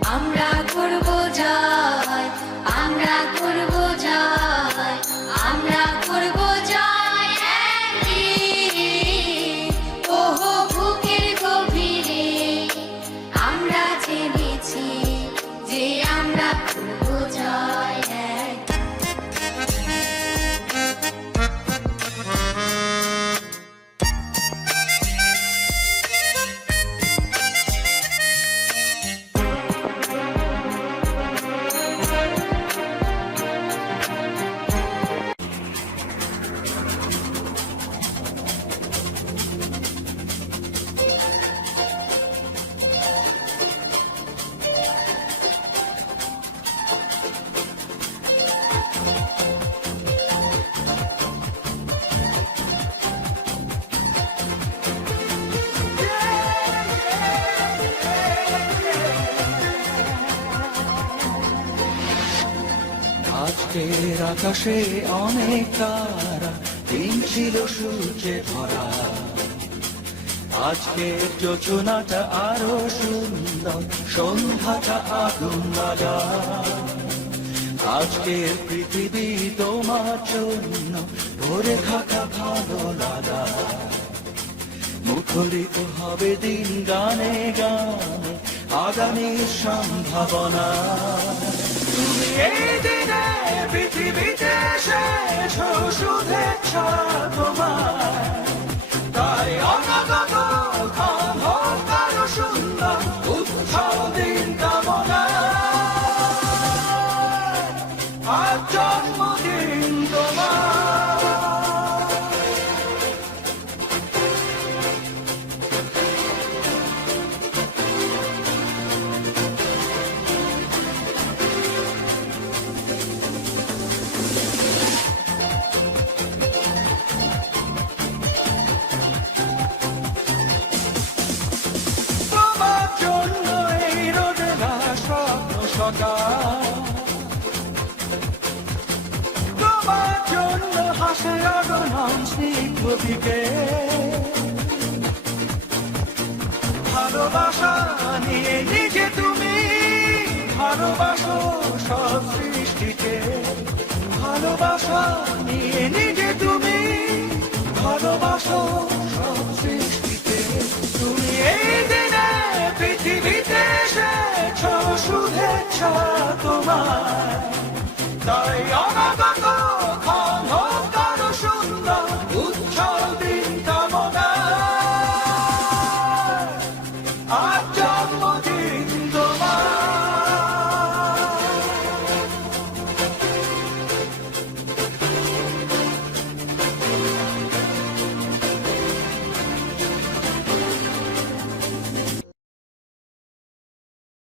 আমরা করব জয়, আমরা করব জয়, আমরা করব জয় একদিন। ওহো বুকের গভীরে আমরা জেনেছি যে আমরা করব জয় আজকের আকাশে অনেক তারা, দিন ছিল সূর্যে ভরা। আজকের যোজনাটা আরো সুন্দর, সন্ধ্যাটা আগুন লাগা। আজকের পৃথিবী তোমার জন্য ভরে থাকা ভালো লাগা। মুখরিত হবে দিন গানে গানে আগামীর সম্ভাবনা। তুমি এই দিনে পৃথিবীতে শেষ শুভেচ্ছা তোমার, তাই অনাগত ক্ষণ হোক আরো সুন্দর উৎসব দিন কামনা। আজ জন্মদিন তোমার। তোমার জন্য হাসে অগণন স্নিগ্ধদিকে, ভালোবাসা নিয়ে নিজে তুমি ভালোবাসো সব সৃষ্টিকে। ভালোবাসা নিয়ে নিজে তুমি